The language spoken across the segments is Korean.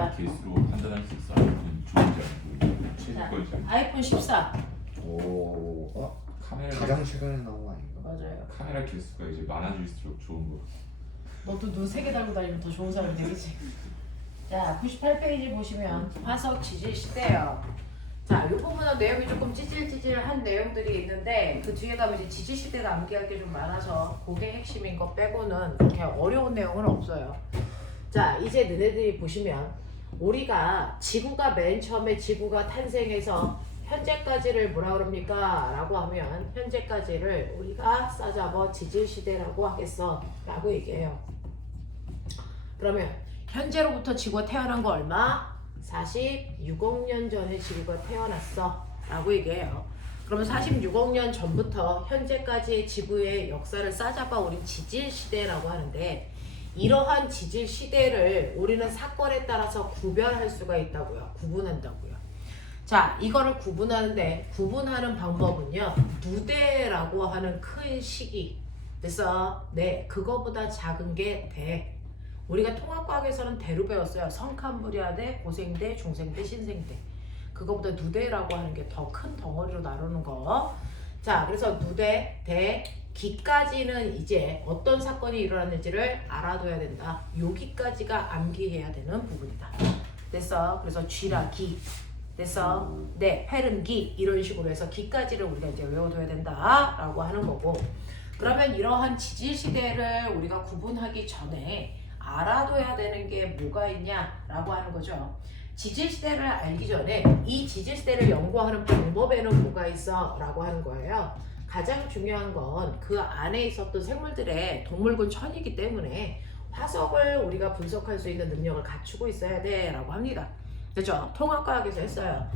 자. 개수로 판단할 수 있어. 아이폰 좋은지 아니고 최고인지 아니고. 아이폰 14. 오. 카메라 가장 최근에 나온 거 아닌가? 맞아요. 카메라 개수가 이제 많아질수록 좋은 거. 너도 눈 3개 달고 다니면 더 좋은 사람이 되겠지. 자, 98페이지 보시면 화석 지질 시대예요. 자, 이 부분은 내용이 조금 찌질찌질한 내용들이 있는데 그 뒤에 가면 이제 지질 시대를 암기할 게 좀 많아서 그게 핵심인 거 빼고는 그렇게 어려운 내용은 없어요. 자, 이제 너네들이 보시면 우리가 지구가 맨 처음에 지구가 탄생해서 현재까지를 뭐라 그럽니까? 라고 하면 현재까지를 우리가 싸잡아 지질시대라고 하겠어 라고 얘기해요. 그러면 현재로부터 지구가 태어난 거 얼마? 46억 년 전에 지구가 태어났어 라고 얘기해요. 그러면 46억 년 전부터 현재까지의 지구의 역사를 싸잡아 우린 지질시대라고 하는데 이러한 지질시대를 우리는 사건에 따라서 구별할 수가 있다고요. 구분한다고요. 자, 이거를 구분하는데 구분하는 방법은요. 누대라고 하는 큰 시기. 그래서 네, 그거보다 작은 게 대. 우리가 통합과학에서는 대로 배웠어요. 성칸브리아대, 고생대, 중생대, 신생대. 그거보다 누대라고 하는 게 더 큰 덩어리로 나누는 거. 자, 그래서 누대, 대, 기까지는 이제 어떤 사건이 일어났는지를 알아둬야 된다. 여기까지가 암기해야 되는 부분이다. 됐어? 그래서 쥐라, 기. 됐어? 네, 페른, 기. 이런 식으로 해서 기까지를 우리가 이제 외워둬야 된다. 라고 하는 거고. 그러면 이러한 지질시대를 우리가 구분하기 전에 알아둬야 되는 게 뭐가 있냐라고 하는 거죠. 지질시대를 알기 전에 이 지질시대를 연구하는 방법에는 뭐가 있어? 라고 하는 거예요. 가장 중요한 건 그 안에 있었던 생물들의 동물군 천이기 때문에 화석을 우리가 분석할 수 있는 능력을 갖추고 있어야 돼 라고 합니다. 그렇죠? 통합과학에서 했어요.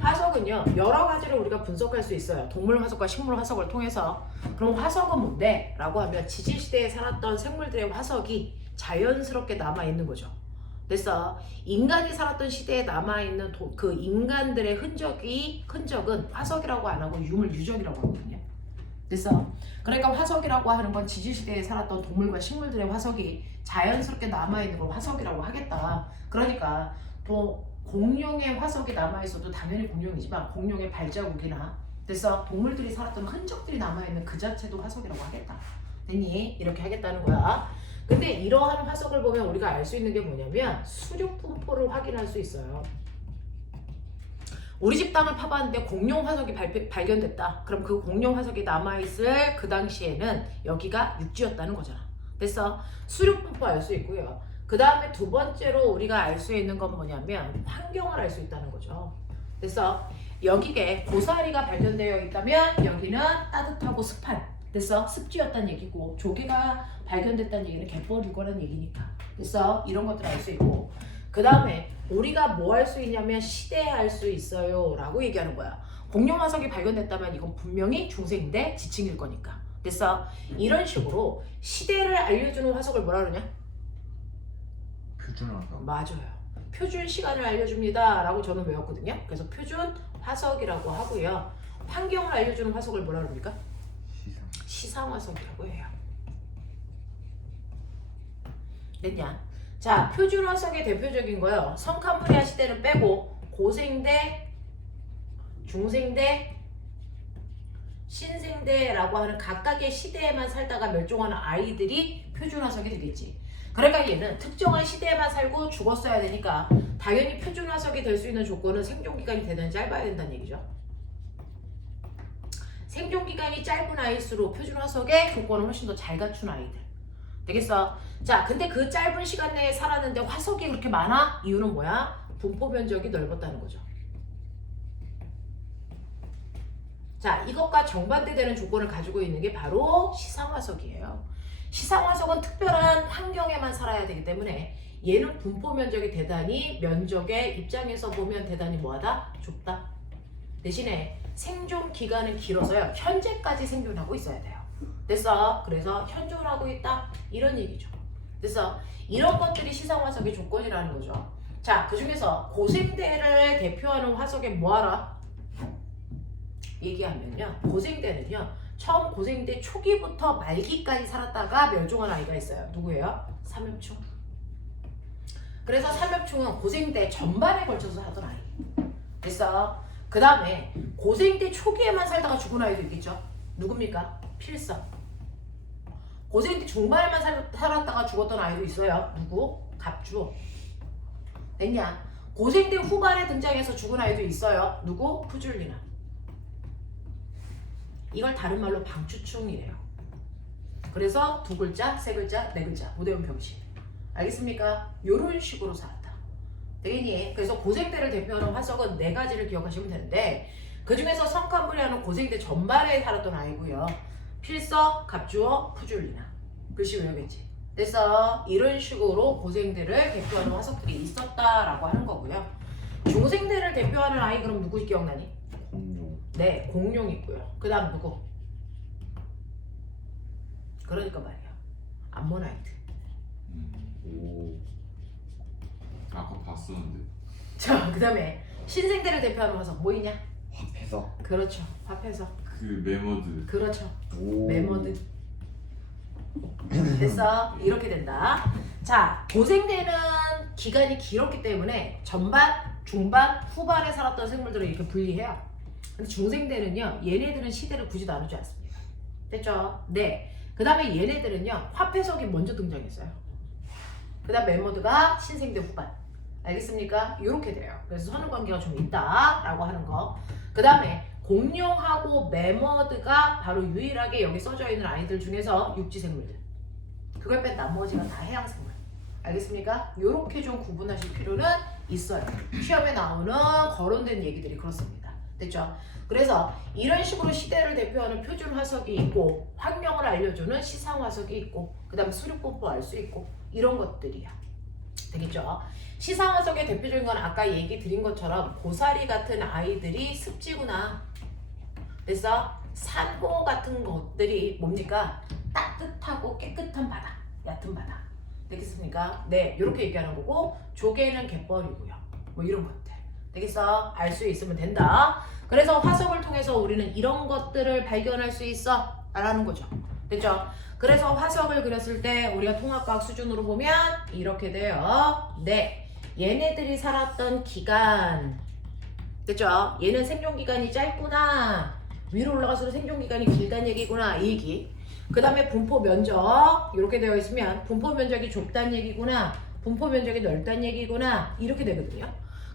화석은요 여러 가지로 우리가 분석할 수 있어요. 동물 화석과 식물 화석을 통해서. 그럼 화석은 뭔데? 라고 하면 지질시대에 살았던 생물들의 화석이 자연스럽게 남아있는 거죠. 그래서 인간이 살았던 시대에 남아있는 그 인간들의 흔적은 화석이라고 안 하고 유적이라고 하거든요. 그래서 그러니까 화석이라고 하는 건 지질시대에 살았던 동물과 식물들의 화석이 자연스럽게 남아있는 걸 화석이라고 하겠다. 그러니까 또 공룡의 화석이 남아있어도 당연히 공룡이지만 공룡의 발자국이나 그래서 동물들이 살았던 흔적들이 남아있는 그 자체도 화석이라고 하겠다. 됐니? 이렇게 하겠다는 거야. 근데 이러한 화석을 보면 우리가 알 수 있는 게 뭐냐면 수륙 분포를 확인할 수 있어요. 우리 집 땅을 파봤는데 공룡 화석이 발견됐다. 그럼 그 공룡 화석이 남아있을 그 당시에는 여기가 육지였다는 거잖아. 그래서 수륙 분포 알 수 있고요. 그 다음에 두 번째로 우리가 알 수 있는 건 뭐냐면 환경을 알 수 있다는 거죠. 그래서 여기에 고사리가 발견되어 있다면 여기는 따뜻하고 습한 그래서 습지였다는 얘기고 조개가 발견됐다는 얘기는 갯벌이거라는 얘기니까 그래서 이런 것들 알 수 있고 그 다음에 우리가 뭐 할 수 있냐면 시대 알 수 있어요 라고 얘기하는 거야. 공룡 화석이 발견됐다면 이건 분명히 중생대 지층일 거니까 그래서 이런 식으로 시대를 알려주는 화석을 뭐라 그러냐? 표준 화석. 맞아요. 표준 시간을 알려줍니다 라고 저는 외웠거든요. 그래서 표준 화석이라고 하고요. 환경을 알려주는 화석을 뭐라 그럽니까? 시상화석이라고 해요. 됐냐? 자, 표준 화석의 대표적인 거요. 성칸브리아 시대를 빼고 고생대, 중생대, 신생대라고 하는 각각의 시대에만 살다가 멸종하는 아이들이 표준 화석이 되겠지. 그러니까 얘는 특정한 시대에만 살고 죽었어야 되니까 당연히 표준 화석이 될 수 있는 조건은 생존기간이 대단히 짧아야 된다는 얘기죠. 생존기간이 짧은 아이일수록 표준 화석의 조건을 훨씬 더 잘 갖춘 아이들. 되겠어? 자, 근데 그 짧은 시간 내에 살았는데 화석이 그렇게 많아? 이유는 뭐야? 분포 면적이 넓었다는 거죠. 자, 이것과 정반대되는 조건을 가지고 있는 게 바로 시상화석이에요. 시상화석은 특별한 환경에만 살아야 되기 때문에 얘는 분포 면적이 대단히 면적의 입장에서 보면 대단히 뭐하다? 좁다. 대신에 생존 기간은 길어서요. 현재까지 생존하고 있어야 돼요. 됐어? 그래서 현존하고 있다. 이런 얘기죠. 그래서 이런 것들이 시상화석의 조건이라는 거죠. 자, 그 중에서 고생대를 대표하는 화석에 뭐하라? 얘기하면요. 고생대는요. 처음 고생대 초기부터 말기까지 살았다가 멸종한 아이가 있어요. 누구예요? 삼엽충. 그래서 삼엽충은 고생대 전반에 걸쳐서 하던 아이. 됐어. 그 다음에 고생대 초기에만 살다가 죽은 아이도 있겠죠. 누굽니까? 필서. 고생대 중반에만 살았다가 죽었던 아이도 있어요. 누구? 갑주. 됐냐? 고생대 후반에 등장해서 죽은 아이도 있어요. 누구? 푸줄리나. 이걸 다른 말로 방추충이래요. 그래서 두 글자, 세 글자, 네 글자 무대원 병신. 알겠습니까? 요런 식으로 살았다. 되겠니? 그래서 고생대를 대표하는 화석은 네 가지를 기억하시면 되는데 그 중에서 성칸브리아는 고생대 전반에 살았던 아이고요. 필서, 갑주어, 푸줄리나. 글씨 외우겠지. 그래서 이런 식으로 고생대를 대표하는 화석들이 있었다라고 하는 거고요. 중생대를 대표하는 아이 그럼 누구 기억나니? 공룡. 네, 공룡 있고요. 그 다음 누구? 그러니까 말이야. 암모나이트. 오. 아까 봤었는데. 자, 그 다음에 신생대를 대표하는 화석 뭐 있냐? 화폐석. 그렇죠. 화폐석. 그 메머드. 그렇죠. 오. 메모드. 됐어. 이렇게 된다. 자, 고생대는 기간이 길었기 때문에 전반, 중반, 후반에 살았던 생물들을 이렇게 분리해요. 근데 중생대는요, 얘네들은 시대를 굳이 나누지 않습니다. 됐죠? 네. 그 다음에 얘네들은요, 화폐석이 먼저 등장했어요. 그 다음 메모드가 신생대 후반. 알겠습니까? 이렇게 돼요. 그래서 선후관계가 좀 있다라고 하는 거. 그 다음에 공룡하고 메머드가 바로 유일하게 여기 써져 있는 아이들 중에서 육지 생물들. 그걸 뺀 나머지가 다 해양 생물. 알겠습니까? 이렇게 좀 구분하실 필요는 있어요. 시험에 나오는 거론된 얘기들이 그렇습니다. 됐죠? 그래서 이런 식으로 시대를 대표하는 표준 화석이 있고 환경을 알려주는 시상 화석이 있고 그 다음에 수륙분포 알 수 있고 이런 것들이야. 되겠죠? 시상 화석의 대표적인 건 아까 얘기 드린 것처럼 고사리 같은 아이들이 습지구나. 그래서 산호 같은 것들이 뭡니까? 따뜻하고 깨끗한 바다, 얕은 바다. 되겠습니까? 네, 이렇게 얘기하는 거고 조개는 갯벌이고요. 뭐 이런 것들. 되겠어? 알 수 있으면 된다. 그래서 화석을 통해서 우리는 이런 것들을 발견할 수 있어 라는 거죠. 됐죠? 그래서 화석을 그렸을 때 우리가 통합과학 수준으로 보면 이렇게 돼요. 네, 얘네들이 살았던 기간. 됐죠? 얘는 생존기간이 짧구나. 위로 올라갈수록 생존기간이 길다는 얘기구나. 이 얘기. 그 다음에 분포 면적 이렇게 되어 있으면 분포 면적이 좁다는 얘기구나. 분포 면적이 넓다는 얘기구나. 이렇게 되거든요.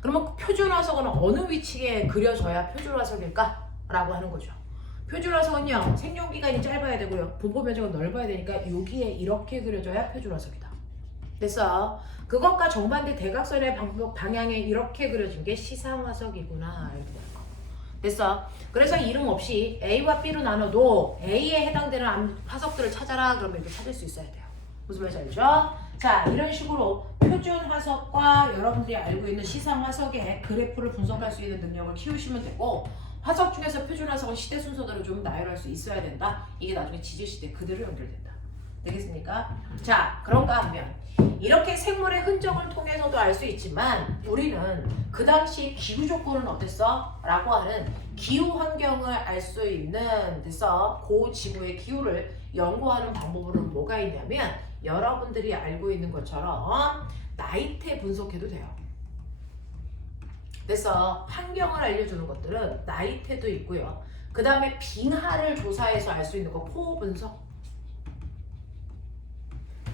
그러면 표준 화석은 어느 위치에 그려져야 표준 화석일까? 라고 하는 거죠. 표준 화석은요, 생존기간이 짧아야 되고요. 분포 면적은 넓어야 되니까 여기에 이렇게 그려져야 표준 화석이다. 됐어? 그것과 정반대 대각선의 방향에 이렇게 그려진 게 시상 화석이구나. 이렇게 되는 거. 됐어? 그래서 이름 없이 A와 B로 나눠도 A에 해당되는 화석들을 찾아라. 그러면 이렇게 찾을 수 있어야 돼요. 무슨 말인지 알죠? 자, 이런 식으로 표준 화석과 여러분들이 알고 있는 시상 화석의 그래프를 분석할 수 있는 능력을 키우시면 되고 화석 중에서 표준 화석은 시대 순서대로 좀 나열할 수 있어야 된다. 이게 나중에 지질시대 그대로 연결된다. 되겠습니까? 자, 그런가 하면 이렇게 생물의 흔적을 통해서도 알 수 있지만 우리는 그 당시 기후 조건은 어땠어? 라고 하는 기후 환경을 알 수 있는 됐어? 고지구의 기후를 연구하는 방법으로는 뭐가 있냐면 여러분들이 알고 있는 것처럼 나이테 분석해도 돼요. 그래서 환경을 알려주는 것들은 나이테도 있고요. 그 다음에 빙하를 조사해서 알 수 있는 거 포 분석.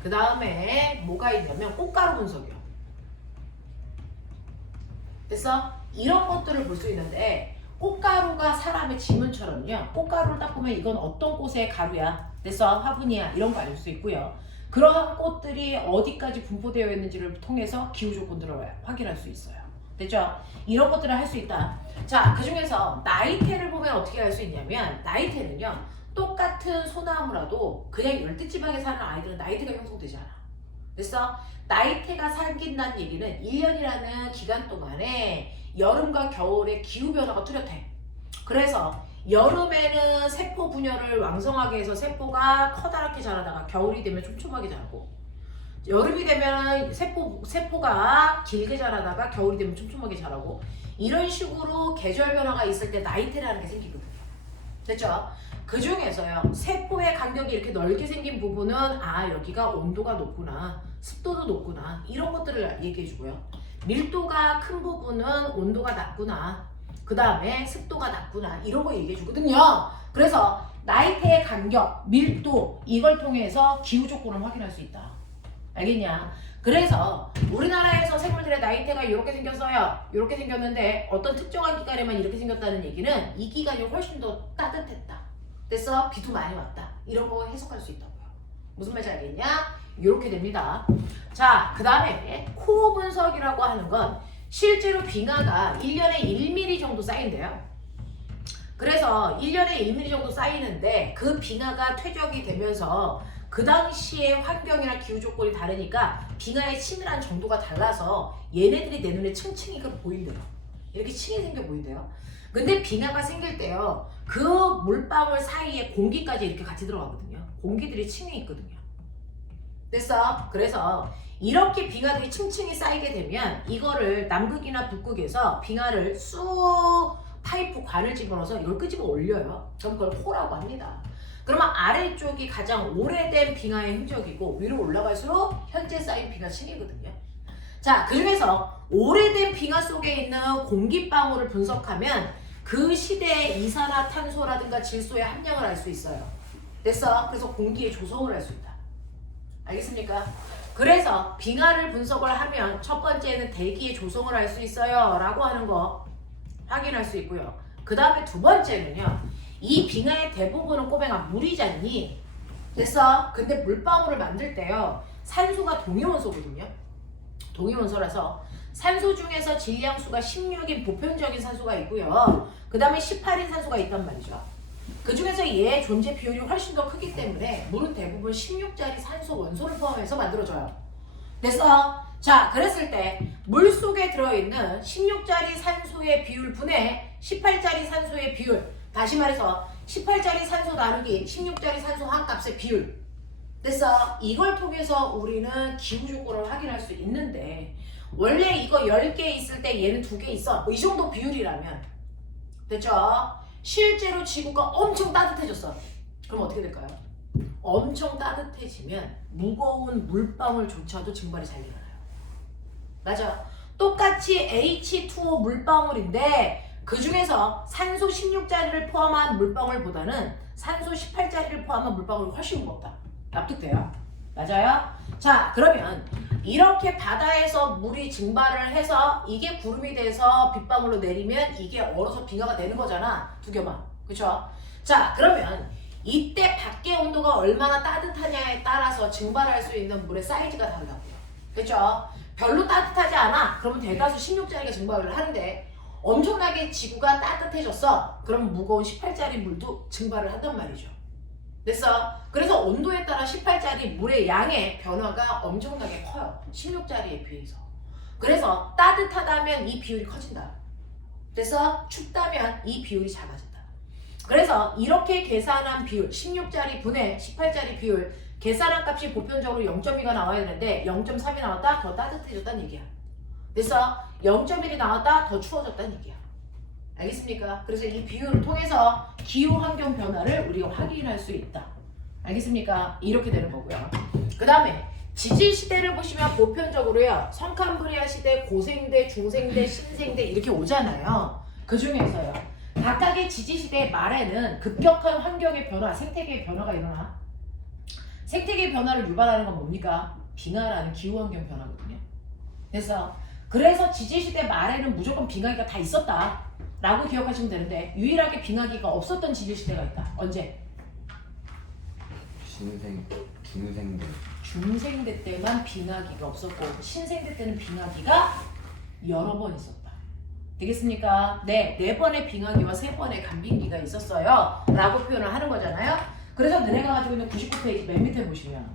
그 다음에 뭐가 있냐면 꽃가루 분석이요. 그래서 이런 것들을 볼 수 있는데 꽃가루가 사람의 지문처럼요. 꽃가루를 딱 보면 이건 어떤 꽃의 가루야. 그래서 화분이야. 이런 거 알 수 있고요. 그러한 꽃들이 어디까지 분포되어 있는지를 통해서 기후 조건들을 확인할 수 있어요. 됐죠? 이런 것들을 할 수 있다. 자, 그 중에서 나이테를 보면 어떻게 알 수 있냐면 나이테는요. 똑같은 소나무라도 그냥 열대지방에 사는 아이들은 나이테가 형성되지 않아. 그래서 나이테가 생긴다는 얘기는 1년이라는 기간 동안에 여름과 겨울의 기후변화가 뚜렷해. 그래서 여름에는 세포 분열을 왕성하게 해서 세포가 커다랗게 자라다가 겨울이 되면 촘촘하게 자라고 여름이 되면 세포가 길게 자라다가 겨울이 되면 촘촘하게 자라고 이런 식으로 계절 변화가 있을 때 나이테라는 게 생기거든요. 됐죠? 그 중에서요 세포의 간격이 이렇게 넓게 생긴 부분은 아 여기가 온도가 높구나 습도도 높구나. 이런 것들을 얘기해주고요. 밀도가 큰 부분은 온도가 낮구나. 그 다음에 습도가 낮구나. 이런 거 얘기해주거든요. 그래서 나이테의 간격, 밀도 이걸 통해서 기후 조건을 확인할 수 있다. 알겠냐? 그래서 우리나라에서 생물들의 나이테가 이렇게 생겼어요. 이렇게 생겼는데 어떤 특정한 기간에만 이렇게 생겼다는 얘기는 이 기간이 훨씬 더 따뜻했다. 그래서 비도 많이 왔다. 이런 거 해석할 수 있다고요. 무슨 말인지 알겠냐? 이렇게 됩니다. 자, 그 다음에 코어 분석이라고 하는 건 실제로 빙하가 1년에 1mm 정도 쌓인대요. 그래서 1년에 1mm 정도 쌓이는데 그 빙하가 퇴적이 되면서 그 당시의 환경이나 기후 조건이 다르니까 빙하의 치밀한 정도가 달라서 얘네들이 내 눈에 층층이 보인대요. 이렇게 층이 생겨 보인대요. 근데 빙하가 생길 때요, 그 물방울 사이에 공기까지 이렇게 같이 들어가거든요. 공기들이 층에 있거든요. 됐어? 그래서 이렇게 빙하들이 층층이 쌓이게 되면 이거를 남극이나 북극에서 빙하를 쑥 파이프 관을 집어넣어서 이걸 끄집어 올려요. 그럼 그걸 코라고 합니다. 그러면 아래쪽이 가장 오래된 빙하의 흔적이고 위로 올라갈수록 현재 쌓인 빙하층이거든요. 자, 그 중에서 오래된 빙하 속에 있는 공기방울을 분석하면 그 시대의 이산화탄소라든가 질소의 함량을 알 수 있어요. 됐어? 그래서 공기의 조성을 할 수 있다. 알겠습니까? 그래서 빙하를 분석을 하면 첫 번째는 대기의 조성을 알 수 있어요 라고 하는 거 확인할 수 있고요. 그 다음에 두 번째는요, 이 빙하의 대부분은 꼬맹아 물이잖니. 됐어? 근데 물방울을 만들 때요, 산소가 동위원소거든요. 동위원소라서 산소 중에서 질량수가 16인 보편적인 산소가 있고요. 그 다음에 18인 산소가 있단 말이죠. 그 중에서 얘의 존재 비율이 훨씬 더 크기 때문에 물은 대부분 16짜리 산소 원소를 포함해서 만들어져요. 됐어? 자, 그랬을 때 물 속에 들어있는 16짜리 산소의 비율 분의 18짜리 산소의 비율, 다시 말해서 18짜리 산소 나누기 16짜리 산소 한 값의 비율. 됐어? 이걸 통해서 우리는 기후 조건을 확인할 수 있는데, 원래 이거 10개 있을 때 얘는 2개 있어. 뭐 이 정도 비율이라면. 됐죠? 실제로 지구가 엄청 따뜻해졌어. 그럼 어떻게 될까요? 엄청 따뜻해지면 무거운 물방울조차도 증발이 잘 일어나요. 맞아. 똑같이 H2O 물방울인데 그 중에서 산소 16짜리를 포함한 물방울보다는 산소 18짜리를 포함한 물방울이 훨씬 무겁다. 납득돼요? 맞아요? 자, 그러면 이렇게 바다에서 물이 증발을 해서 이게 구름이 돼서 빗방울로 내리면 이게 얼어서 빙하가 되는 거잖아. 두 개만. 그쵸? 자, 그러면 이때 밖의 온도가 얼마나 따뜻하냐에 따라서 증발할 수 있는 물의 사이즈가 다르다고요. 그쵸? 별로 따뜻하지 않아? 그러면 대다수 16짜리가 증발을 하는데 엄청나게 지구가 따뜻해졌어? 그럼 무거운 18짜리 물도 증발을 한단 말이죠. 됐어? 그래서 온도에 따라 18짜리 물의 양의 변화가 엄청나게 커요. 16짜리에 비해서. 그래서 따뜻하다면 이 비율이 커진다. 됐어? 춥다면 이 비율이 작아진다. 그래서 이렇게 계산한 비율, 16짜리 분의 18짜리 비율, 계산한 값이 보편적으로 0.2가 나와야 되는데 0.3이 나왔다? 더 따뜻해졌다는 얘기야. 그래서 0.1이 나왔다? 더 추워졌다는 얘기야. 알겠습니까? 그래서 이 비율을 통해서 기후 환경 변화를 우리가 확인할 수 있다. 알겠습니까? 이렇게 되는 거고요. 그 다음에 지질 시대를 보시면 보편적으로요, 성캄브리아 시대, 고생대, 중생대, 신생대 이렇게 오잖아요. 그 중에서요, 각각의 지질 시대의 말에는 급격한 환경의 변화, 생태계의 변화가 일어나. 생태계의 변화를 유발하는 건 뭡니까? 빙하라는 기후 환경 변화거든요. 그래서 지질시대 말에는 무조건 빙하기가 다 있었다 라고 기억하시면 되는데, 유일하게 빙하기가 없었던 지질시대가 있다. 언제? 중생대. 중생대 때만 빙하기가 없었고 신생대 때는 빙하기가 여러 번 있었다. 되겠습니까? 네, 4번의 빙하기와 3번의 간빙기가 있었어요 라고 표현을 하는 거잖아요. 그래서 너네가 가지고 있는 99페이지 맨 밑에 보시면,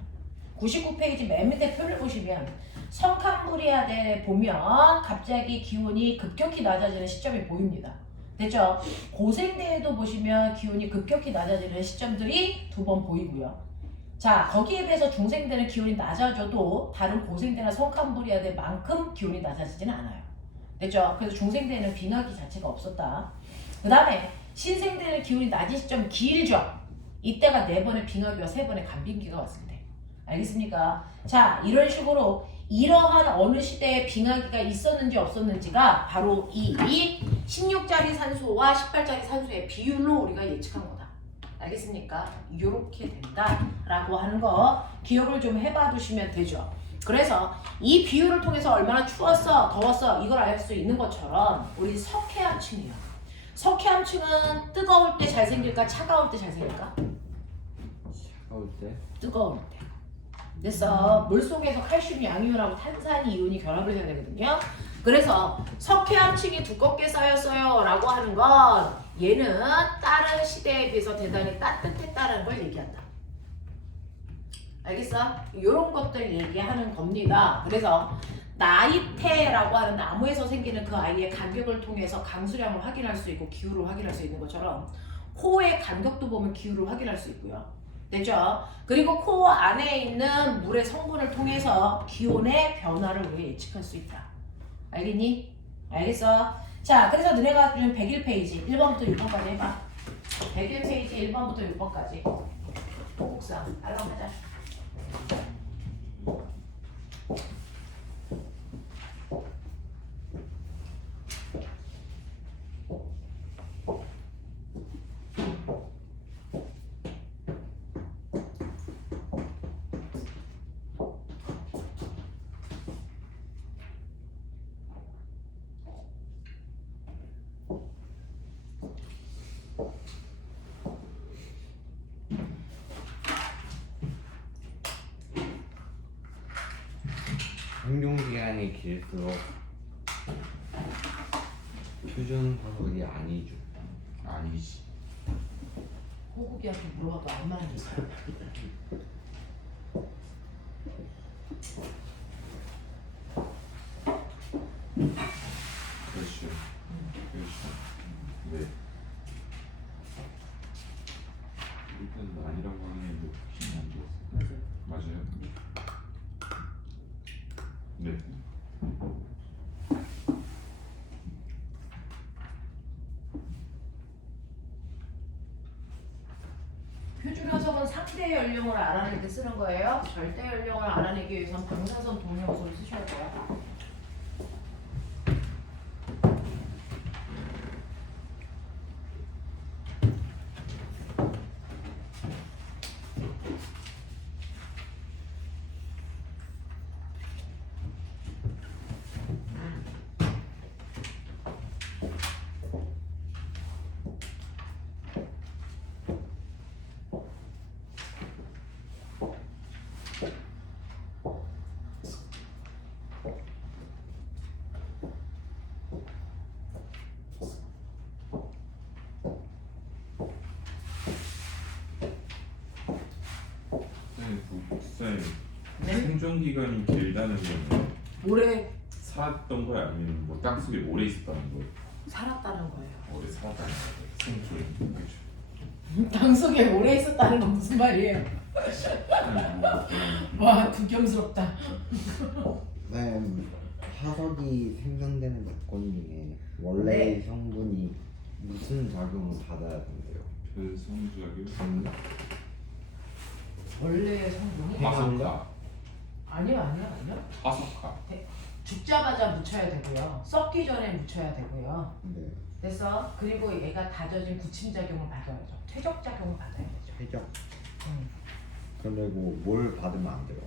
99페이지 맨 밑에 표를 보시면 성캄브리아대에 보면 갑자기 기온이 급격히 낮아지는 시점이 보입니다. 됐죠? 고생대에도 보시면 기온이 급격히 낮아지는 시점들이 2번 보이고요. 자, 거기에 비해서 중생대는 기온이 낮아져도 다른 고생대나 성캄브리아대만큼 기온이 낮아지지는 않아요. 됐죠? 그래서 중생대에는 빙하기 자체가 없었다. 그 다음에 신생대는 기온이 낮은 시점이 길죠? 이때가 4번의 빙하기와 3번의 간빙기가 왔을 때. 알겠습니까? 자, 이런 식으로 이러한 어느 시대에 빙하기가 있었는지 없었는지가 바로 이 16짜리 산소와 18짜리 산소의 비율로 우리가 예측한 거다. 알겠습니까? 이렇게 된다라고 하는 거 기억을 좀 해봐 두시면 되죠. 그래서 이 비율을 통해서 얼마나 추웠어, 더웠어 이걸 알 수 있는 것처럼 우리 석회암층이요. 석회암층은 뜨거울 때 잘생길까, 차가울 때 잘생길까? 차가울 때? 뜨거울 때. 그래서 물속에서 칼슘, 양이온하고 탄산 이온이 결합을 해야 되거든요. 그래서 석회암층이 두껍게 쌓였어요 라고 하는 건 얘는 다른 시대에 비해서 대단히 따뜻했다는 걸 얘기한다. 알겠어? 이런 것들 얘기하는 겁니다. 그래서 나이테라고 하는 나무에서 생기는 그 아이의 간격을 통해서 강수량을 확인할 수 있고 기후를 확인할 수 있는 것처럼 코의 간격도 보면 기후를 확인할 수 있고요. 됐죠? 그리고 코 안에 있는 물의 성분을 통해서 기온의 변화를 우리가 예측할 수 있다. 알겠니? 알겠어? 자, 그래서 너네가 지금 101페이지 1번부터 6번까지 해봐. 101페이지 1번부터 6번까지 옥상 알람하자. 생존 기간이 길수록 표준 화석이 아니죠. 아니지. 호국이한테 물어봐도 안 말해줬어. 그렇죠. 그렇죠. 네. 일단 아니라고 하는 게 힘이 안 좋았어. 맞아요. 네. 표준 화석은 상대 연령을 알아낼 때 쓰는 거예요. 절대 연령을 알아내기 위해서는 방사선 동요소를 쓰셔야 돼요. 목사님, 네? 생존 기간이 길다는 거는 오래 살았던 거야 아니면 뭐 땅속에 오래 있었다는 거야? 살았다는 거예요. 오래 살았다는 거야. 생존. 그렇죠. 땅속에 오래 있었다는 건 무슨 말이에요? 아니, 와, 두경스럽다. 네, 화석이 생성되는 조건 중에 원래의 네. 성분이 무슨 작용을 받아야 된대요? 그 성주학이 원래의 성분이? 화석화. 아니요. 화석화. 죽자마자 묻혀야 되고요. 썩기 전에 묻혀야 되고요. 네, 그래서 그리고 얘가 다져진 구침작용을 받아야죠. 퇴적작용을 받아야 되죠. 회적. 음. 그리고 뭘 받으면 안 돼요?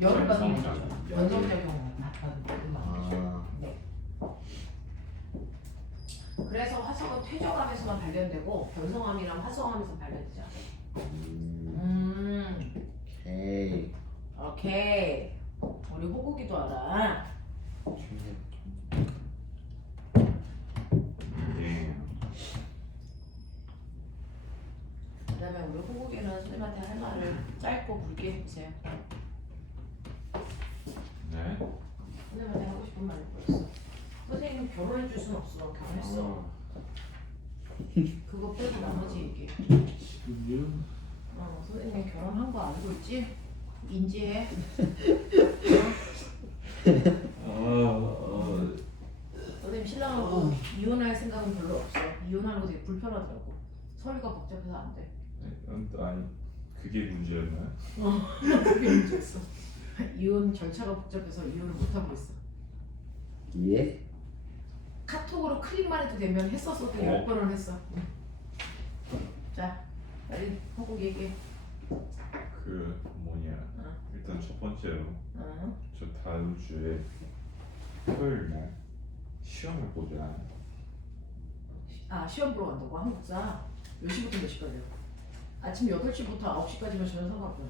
열을 받으면 연성작용. 되죠. 연성작용을 받으면 안 되죠. 아, 네. 그래서 화석은 퇴적암에서만 발견되고 변성암이랑 화성암에서 발견되죠. 오케이. 오케이. 우리 호국이도 알아. 네. 그다음에 우리 호국이는 선생님한테 할 말을 짧고 굵게 해보세요. 네. 선생님한테 하고 싶은 말이 뭐였어? 선생님 결혼해 줄 순 없어. 결혼했어. 그거 빼고 나머지 얘기해. 지금요? 선생님 결혼한 거 알고 있지? 인지해. 선생님 신랑하고 이혼할 생각은 별로 없어. 이혼하는 거 되게 불편하더라고. 서류가 복잡해서 안 돼. 아니 그게 문제였나요? 그게 문제였어. 이혼 절차가 복잡해서 이혼을 못하고 있어. 예? 카톡으로 클릭만 해도 되면 했었어도 10번은 했어. 자, 빨리 하고 얘기해. 그 뭐냐 일단 첫 번째로 저 다음 주에 토요일 날 시험을 보잖아요. 아, 시험 보러 간다고? 한국사? 몇 시부터 몇 시까지요? 아침 8시부터 9시까지면 전혀 상관없어.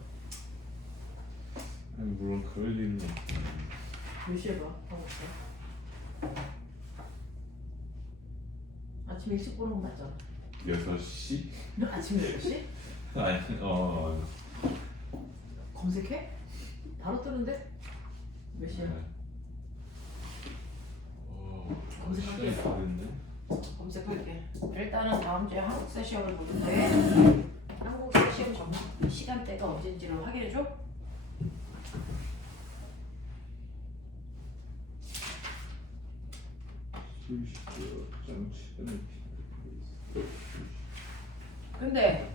아니, 물론 그럴 일은 없고 몇 시에 봐, 한국사? 아침 일찍 보는 건 맞잖아. 6시? 아침 8시? 아니 검색해? 바로 뜨는데? 몇 시야? 검색할게. 시간이 다른데? 검색할게. 일단은 다음 주에 한국사 시험을 보는데 한국사 시험 시간대가 언제인지를 확인해줘? 수시점 시간을 근데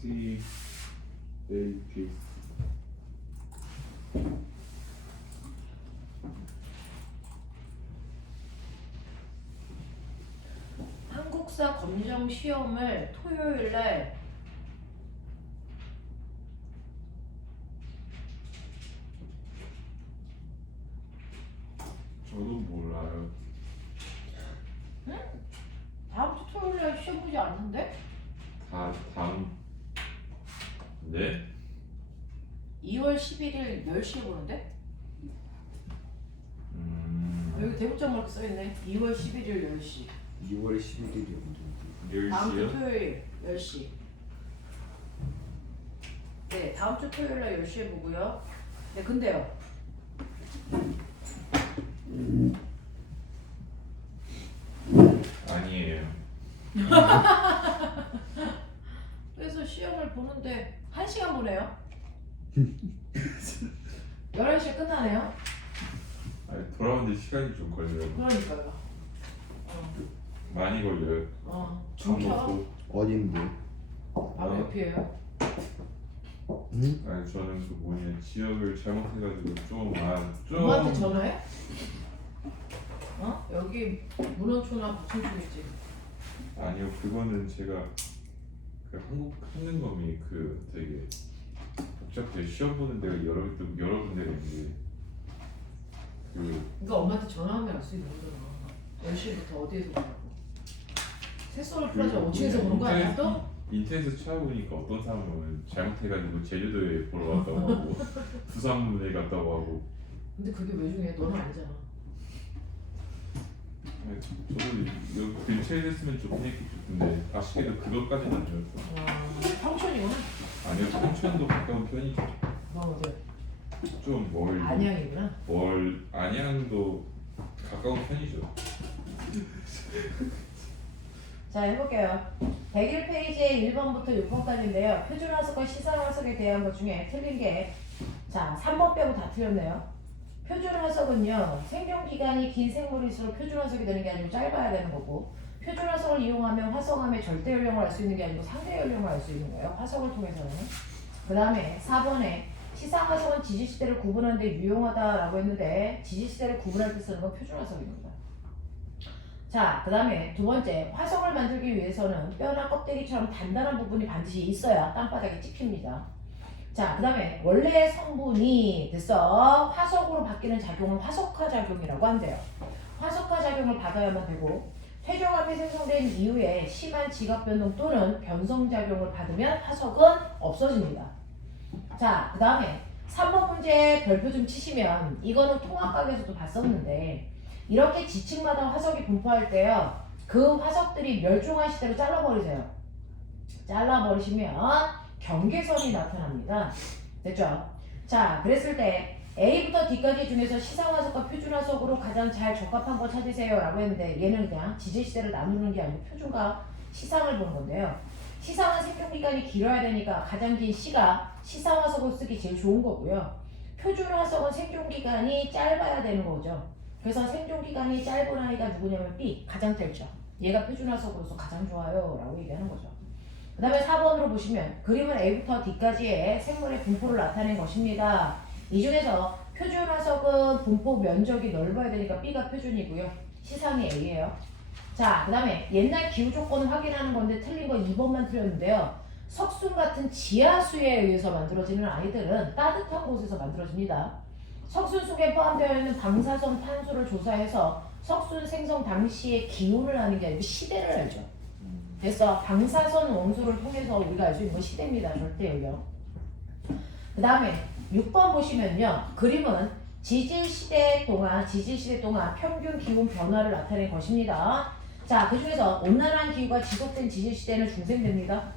C 데이트 한국사 검정 시험을 토요일 날 저도 몰라요. 다음 주 토요일 날 시험 보지 않는데? 다음 네? 2월 11일 10시에 보는데? 여기 대문짝 이렇게 써있네. 2월 11일 10시. 2월 11일이 언제인지. 다음 주 10시요? 토요일 10시. 네, 다음 주 토요일 날 10시에 보고요. 네, 근데요. 아니에요. 그래서 시험을 보는데 1시간 보네요. 11시에 끝나네요. 아니, 돌아오는데 시간이 좀 걸려요. 그러니까요. 많이 걸려요. 밥 중켜. 먹고. 어딘데? 바로 옆이에요. 응? 아니 저는 그 뭐냐 지역을 잘못해가지고 좀 누구한테 전화해? 여기 문원초나 부천초 있지. 아니요 그거는 제가 그 한국검이 그 되게 복잡해. 시험 보는 데가 여러 군데가 있는데 그러니까 엄마한테 전화하면 알 수 있는 거잖아. 10시부터 어디에서 보냐고. 새소를 플라자 5층에서 보는 거 아니야 또? 인터넷에서 찾아보니까 어떤 사람은 잘못해가지고 제주도에 보러 갔다고 하고 부산문에 갔다고 하고. 근데 그게 왜 중요해? 너는 아니잖아. 아니, 저도 여기 근처에 있으면 좋긴 했겠죠. 근데 아쉽게도 그것까지는 안 좋았어. 평촌이구나. 아니요 평촌도 가까운 편이죠. 너 어디? 좀 멀리. 안양이구나. 안양도 가까운 편이죠. 자, 해볼게요. 101페이지에 1번부터 6번까지인데요. 표준화석과 시상화석에 대한 것 중에 틀린 게, 자, 3번 빼고 다 틀렸네요. 표준화석은요, 생존기간이 긴 생물일수록 표준화석이 되는 게 아니고 짧아야 되는 거고, 표준화석을 이용하면 화성암의 절대 연령을 알 수 있는 게 아니고 상대 연령을 알 수 있는 거예요. 화석을 통해서는. 그 다음에 4번에 시상화석은 지지시대를 구분하는 데 유용하다라고 했는데, 지지시대를 구분할 때 쓰는 건 표준화석입니다. 자, 그 다음에 두 번째, 화석을 만들기 위해서는 뼈나 껍데기처럼 단단한 부분이 반드시 있어야 땅바닥에 찍힙니다. 자, 그 다음에 원래의 성분이 됐어. 화석으로 바뀌는 작용을 화석화 작용이라고 한대요. 화석화 작용을 받아야만 되고, 퇴적암이 생성된 이후에 심한 지각 변동 또는 변성 작용을 받으면 화석은 없어집니다. 자, 그 다음에 3번 문제 별표 좀 치시면, 이거는 통합각에서도 봤었는데, 이렇게 지층마다 화석이 분포할 때요, 그 화석들이 멸종한 시대로 잘라버리세요. 잘라버리시면 경계선이 나타납니다. 됐죠? 자, 그랬을 때 A부터 D까지 중에서 시상화석과 표준화석으로 가장 잘 적합한 거 찾으세요 라고 했는데, 얘는 그냥 지질시대를 나누는 게 아니고 표준과 시상을 보는 건데요. 시상은 생존기간이 길어야 되니까 가장 긴 C가 시상화석을 쓰기 제일 좋은 거고요. 표준화석은 생존기간이 짧아야 되는 거죠. 그래서 생존기간이 짧은 아이가 누구냐면 B, 가장 짧죠. 얘가 표준화석으로서 가장 좋아요 라고 얘기하는 거죠. 그 다음에 4번으로 보시면 그림은 A부터 D까지의 생물의 분포를 나타낸 것입니다. 이 중에서 표준 화석은 분포 면적이 넓어야 되니까 B가 표준이고요. 시상이 A예요. 자, 그 다음에 옛날 기후 조건을 확인하는 건데 틀린 거 2번만 틀렸는데요. 석순 같은 지하수에 의해서 만들어지는 아이들은 따뜻한 곳에서 만들어집니다. 석순 속에 포함되어 있는 방사선 탄소를 조사해서 석순 생성 당시의 기온을 아는 게 아니고 시대를 알죠. 됐어. 방사선 원소를 통해서 우리가 알 수 있는 건 시대입니다. 절대 연령. 그 다음에 6번 보시면요. 그림은 지질 시대 동안 평균 기온 변화를 나타낸 것입니다. 자, 그 중에서 온난한 기후가 지속된 지질 시대는 중생대입니다.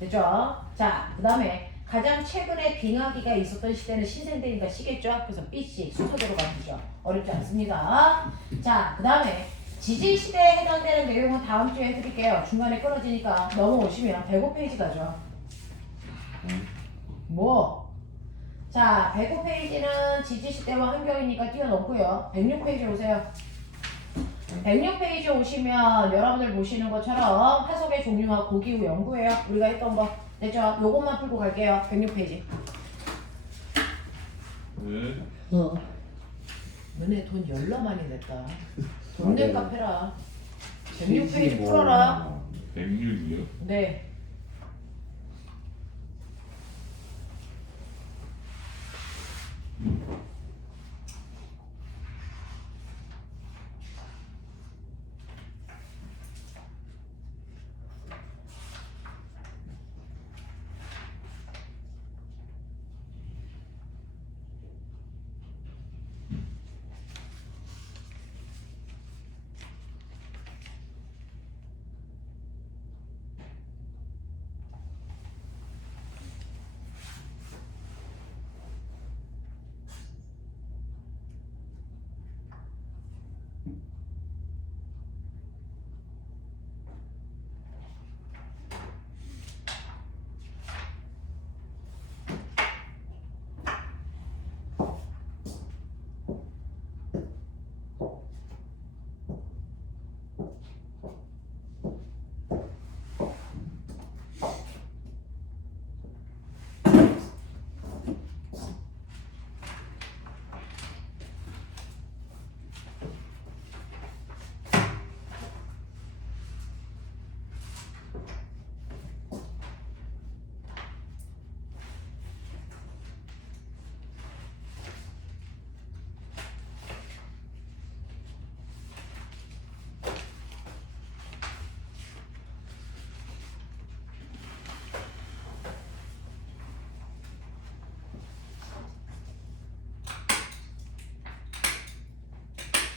됐죠? 자, 그 다음에 가장 최근에 빙하기가 있었던 시대는 신생대니까 시겠죠? 그래서 BC 순서대로 가시죠. 어렵지 않습니다. 자, 그 다음에 지질 시대에 해당되는 내용은 다음 주에 해드릴게요. 중간에 끊어지니까 넘어오시면 105페이지 가죠. 뭐? 자, 105페이지는 지질 시대와 환경이니까 뛰어넘고요. 106페이지 오세요. 106페이지 오시면 여러분들 보시는 것처럼 화석의 종류와 고기후 연구예요. 우리가 했던 거 됐죠? 요것만 풀고 갈게요. 106페이지. 네. 너네 돈 열나 많이 냈다. 돈 낸 맞아요. 카페라. 106페이지 풀어라. 106이요? 네.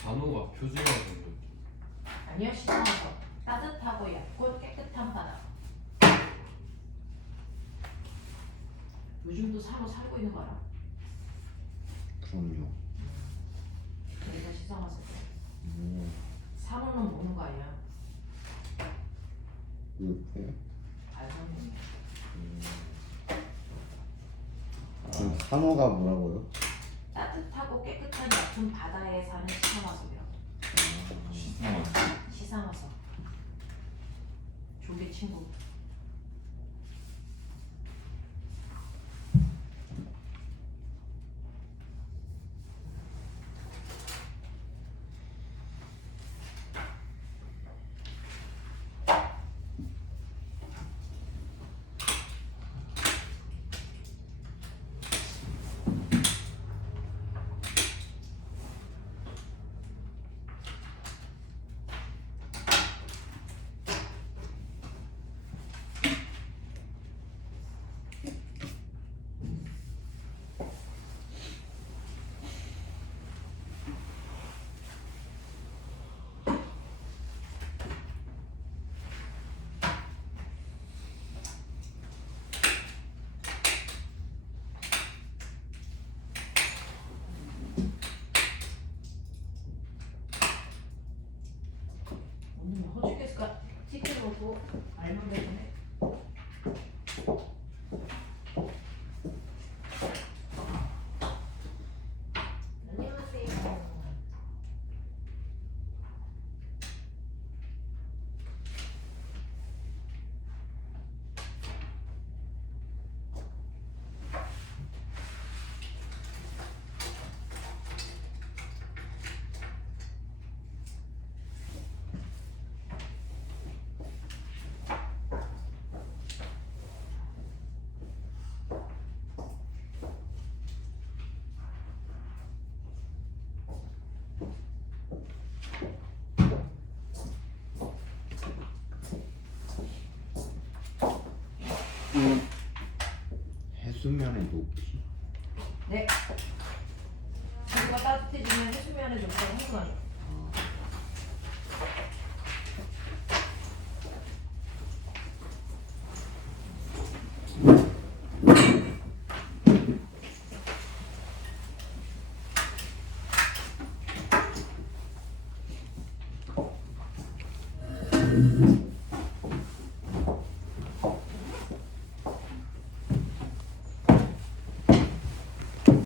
단어가 표준화된 아니요, 시상화석. 따뜻하고 얇고 깨끗한 바다. 요즘도 산호 살고 있는 거 알아? 그럼요. 여기가 시상화석. 산호는 먹는 거 아니야? 이렇게. 알선이. 그럼 산호가 뭐라고요? 따뜻하고 깨끗한 얕은 바다에 사는 시상화석이라고. 시상화. 시상화석. 조개 친구. 오늘 뭐 허죽했을까? 치킨 먹고 알면 되네. 안녕하세요. 해수면의 높이. 네. 지구가 따뜻해지면 해수면의 높이가 상승하죠.